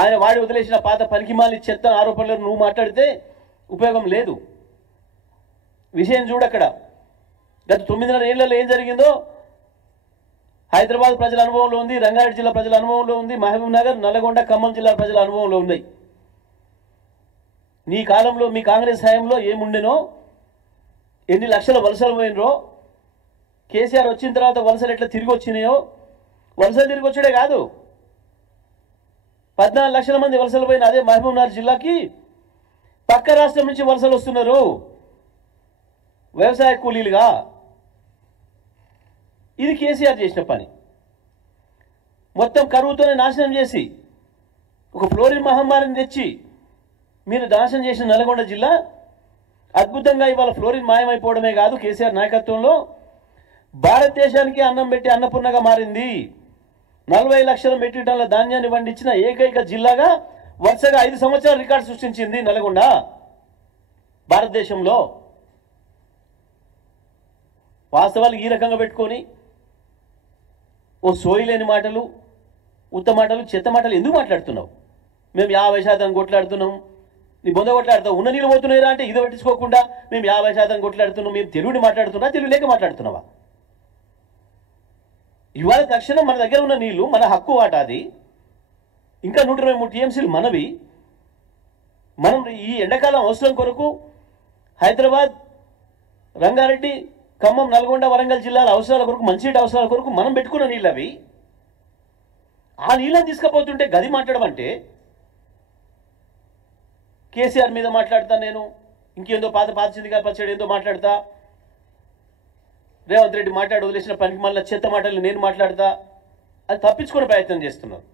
ఆయన వాడి వదిలేసిన పాత పనికిమాలి చెత్త ఆరోపణలు నువ్వు మాట్లాడితే ఉపయోగం లేదు. విషయం చూడక్కడ గత 9.5 ఏళ్లలో ఏం జరిగిందో హైదరాబాద్ ప్రజల అనుభవంలో ఉంది, రంగారెడ్డి జిల్లా ప్రజల అనుభవంలో ఉంది, మహబూబ్ నగర్, నల్లగొండ, ఖమ్మం జిల్లా ప్రజల అనుభవంలో ఉన్నాయి. నీ కాలంలో మీ కాంగ్రెస్ హయాంలో ఏముండెనో, ఎన్ని లక్షల వలసలు పోయినరో, కేసీఆర్ వచ్చిన తర్వాత వలసలు ఎట్లా తిరిగి వచ్చినాయో, వలసలు తిరిగి వచ్చాడే కాదు 14 లక్షల మంది వలసలు పోయిన అదే మహబూబ్ నగర్ జిల్లాకి పక్క రాష్ట్రం నుంచి వలసలు వస్తున్నారు వ్యవసాయ కూలీలుగా. ఇది కేసీఆర్ చేసిన పని. మొత్తం కరువుతోనే నాశనం చేసి ఒక ఫ్లోరిన్ మహమ్మారిని తెచ్చి మీరు నాశనం చేసిన నల్గొండ జిల్లా అద్భుతంగా ఇవాళ ఫ్లోరిన్ మాయమైపోవడమే కాదు, కేసీఆర్ నాయకత్వంలో భారతదేశానికి అన్నం పెట్టి అన్నపూర్ణగా మారింది. 40 లక్షల మెట్రిక్ టన్నుల ధాన్యాన్ని పండించిన ఏకైక జిల్లాగా వరుసగా 5 సంవత్సరాల రికార్డు సృష్టించింది నల్గొండ భారతదేశంలో. వాస్తవాలు ఈ రకంగా పెట్టుకొని ఓ సోయిలేని మాటలు, ఉత్త మాటలు, చెత్త మాటలు ఎందుకు మాట్లాడుతున్నావు? మేము 50% కొట్లాడుతున్నాం, నీ బొంద కొట్లాడుతావు, ఉన్న నీళ్ళు పోతున్నాయిరా అంటే ఇది పట్టించుకోకుండా మేము 50% కొట్లాడుతున్నాం. మేము తెలుగుని మాట్లాడుతున్నా, తెలుగు లేక మాట్లాడుతున్నావా? ఇవాళ తక్షణం మన దగ్గర ఉన్న నీళ్లు మన హక్కు వాటాది, ఇంకా 123 టీఎంసీలు మనవి. మనం ఈ ఎండాకాలం అవసరం కొరకు హైదరాబాద్, రంగారెడ్డి, ఖమ్మం, నల్గొండ, వరంగల్ జిల్లాల అవసరాల కొరకు, మంచినీటి అవసరాల కొరకు మనం పెట్టుకున్న నీళ్ళు అవి. ఆ నీళ్ళని తీసుకుపోతుంటే గది మాట్లాడమంటే కేసీఆర్ మీద మాట్లాడతా, నేను ఇంకేందో పాత చిందిగా పచ్చడి ఏందో మాట్లాడతా, రేవంత్ రెడ్డి మాట్లాడి వదిలేసిన పనికి మళ్ళీ చెత్త మాటలు నేను మాట్లాడతా అని తప్పించుకునే ప్రయత్నం చేస్తున్నారు.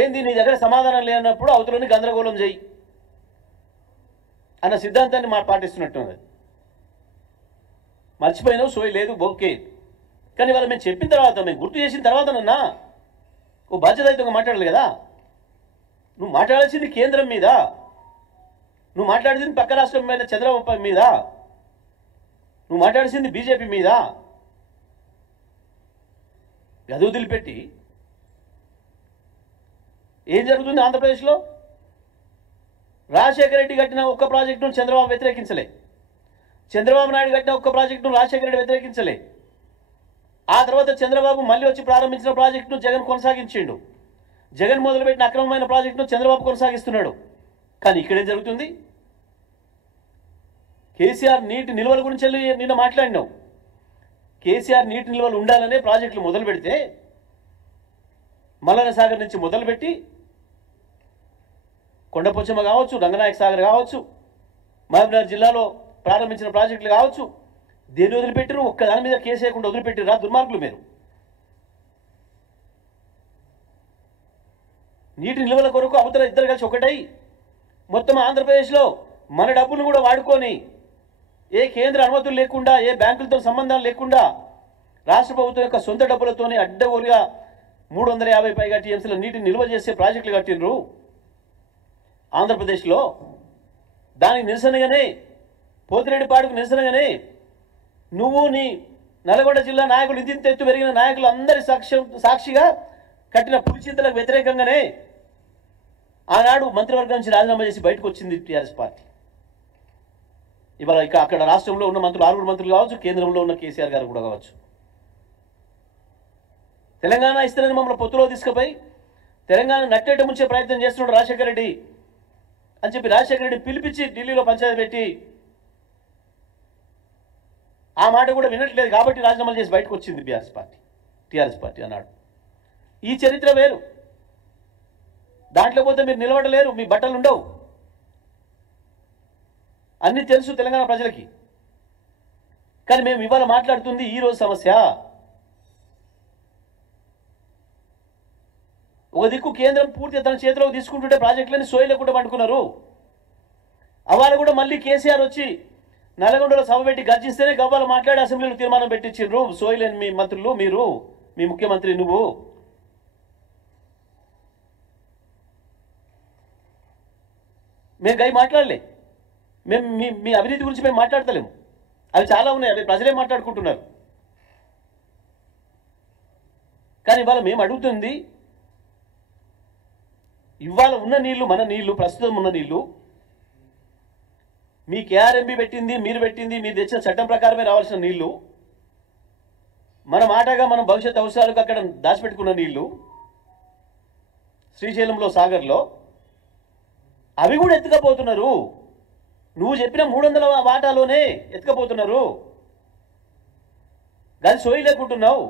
ఏంది నీ దగ్గర సమాధానం లేనప్పుడు అవతలని గందరగోళం చేయి అన్న సిద్ధాంతాన్ని పాటిస్తున్నట్టున్నది. మర్చిపోయినావు, సోయి లేదు, ఓకే. కానీ వాళ్ళు మేము చెప్పిన తర్వాత, మేము గుర్తు చేసిన తర్వాత నన్నా ఓ బాధ్యతాయుతంగా మాట్లాడాలి కదా. నువ్వు మాట్లాడాల్సింది కేంద్రం మీద, నువ్వు మాట్లాడాల్సింది పక్క రాష్ట్రం మీద చంద్రబాబు మీద, నువ్వు మాట్లాడాల్సింది బీజేపీ మీద. గది వదిలిపెట్టి ఏం జరుగుతుంది ఆంధ్రప్రదేశ్లో? రాజశేఖర రెడ్డి కట్టిన ఒక్క ప్రాజెక్టును చంద్రబాబు వ్యతిరేకించలే, చంద్రబాబు నాయుడు కట్టిన ఒక్క ప్రాజెక్టును రాజశేఖర రెడ్డి వ్యతిరేకించలే. ఆ తర్వాత చంద్రబాబు మళ్ళీ వచ్చి ప్రారంభించిన ప్రాజెక్టును జగన్ కొనసాగించిండు. జగన్ మొదలుపెట్టిన అక్రమమైన ప్రాజెక్టును చంద్రబాబు కొనసాగిస్తున్నాడు. కానీ ఇక్కడేం జరుగుతుంది? కేసీఆర్ నీటి నిల్వల గురించి నిన్న మాట్లాడినావు. కేసీఆర్ నీటి నిల్వలు ఉండాలనే ప్రాజెక్టులు మొదలు పెడితే, మల్లన్న సాగర్ నుంచి మొదలుపెట్టి కొండపోచమ్మ కావచ్చు, రంగనాయక సాగర్ కావచ్చు, మహబూబ్నగర్ జిల్లాలో ప్రారంభించిన ప్రాజెక్టులు కావచ్చు, దేన్ని వదిలిపెట్టారు? ఒక్క దాని మీద కేసు వేయకుండా వదిలిపెట్టిరా దుర్మార్గులు మీరు. నీటి నిల్వల కొరకు అవతల ఇద్దరు కలిసి ఒకటై మొత్తం ఆంధ్రప్రదేశ్లో మన డబ్బులు కూడా వాడుకొని, ఏ కేంద్ర అనుమతులు లేకుండా, ఏ బ్యాంకులతో సంబంధాలు లేకుండా, రాష్ట్ర ప్రభుత్వం యొక్క సొంత డబ్బులతోనే అడ్డగోలుగా 350 పైగా టీఎంసీల నీటిని నిల్వ చేసే ప్రాజెక్టులు కట్టినరు ఆంధ్రప్రదేశ్లో. దానికి నిరసనగానే, పోతిరెడ్డిపాడుకు నిరసనగానే నువ్వు నీ నల్గొండ జిల్లా నాయకులు, ఇంతింత ఎత్తు పెరిగిన నాయకులు అందరి సాక్షిగా కట్టిన పులిచింతలకు వ్యతిరేకంగానే ఆనాడు మంత్రివర్గం నుంచి రాజీనామా చేసి బయటకు వచ్చింది టీఆర్ఎస్ పార్టీ. ఇవాళ ఇక అక్కడ రాష్ట్రంలో ఉన్న మంత్రులు 6 మంత్రులు కావచ్చు, కేంద్రంలో ఉన్న కేసీఆర్ గారు కూడా కావచ్చు. తెలంగాణ ఇస్తారని మమ్మల్ని పొత్తులో తీసుకుపోయి తెలంగాణ నట్టేట ముంచే ప్రయత్నం చేస్తున్నాడు రాజశేఖర రెడ్డి అని చెప్పి రాజశేఖర రెడ్డి పిలిపించి ఢిల్లీలో పంచాయతీ పెట్టి ఆ మాట కూడా వినట్లేదు కాబట్టి రాజీనామాలు చేసి బయటకు వచ్చింది టీఆర్ఎస్ పార్టీ అన్నాడు. ఈ చరిత్ర వేరు. దాంట్లో పోతే మీరు నిలబడలేరు, మీ బట్టలు ఉండవు. అన్నీ తెలుసు తెలంగాణ ప్రజలకి. కానీ మేము ఇవాళ మాట్లాడుతుంది ఈ రోజు సమస్య. ఒక దిక్కు కేంద్రం పూర్తిగా తన చేతిలోకి తీసుకుంటుంటే ప్రాజెక్టులని సోయలేకుండా పండుకున్నారు. అవాళ కూడా మళ్ళీ కేసీఆర్ వచ్చి నల్గొండలో సభ పెట్టి గర్జిస్తేనే గవ్వాలు మాట్లాడి అసెంబ్లీలో తీర్మానం పెట్టించారు. సోయలేని మీ మంత్రులు, మీరు, మీ ముఖ్యమంత్రి నువ్వు. మేము గై మాట్లాడలే, మేము మీ అవినీతి గురించి మేము మాట్లాడతలేము. అవి చాలా ఉన్నాయి, అవి ప్రజలే మాట్లాడుకుంటున్నారు. కానీ ఇవాళ మేము అడుగుతుంది ఇవాళ ఉన్న నీళ్లు మన నీళ్లు, ప్రస్తుతం ఉన్న నీళ్లు మీ కేఆర్ఎంబి పెట్టింది, మీరు పెట్టింది, మీరు తెచ్చిన చట్టం ప్రకారమే రావాల్సిన నీళ్లు, మన మాటగా మనం భవిష్యత్ అవసరాలకు అక్కడ దాచిపెట్టుకున్న నీళ్లు శ్రీశైలంలో, సాగర్లో, అవి కూడా ఎత్తుకపోతున్నారు. నువ్వు చెప్పిన 300 వాటాలోనే ఎత్తుకపోతున్నారు. దాన్ని సోయి లేకుంటున్నావు.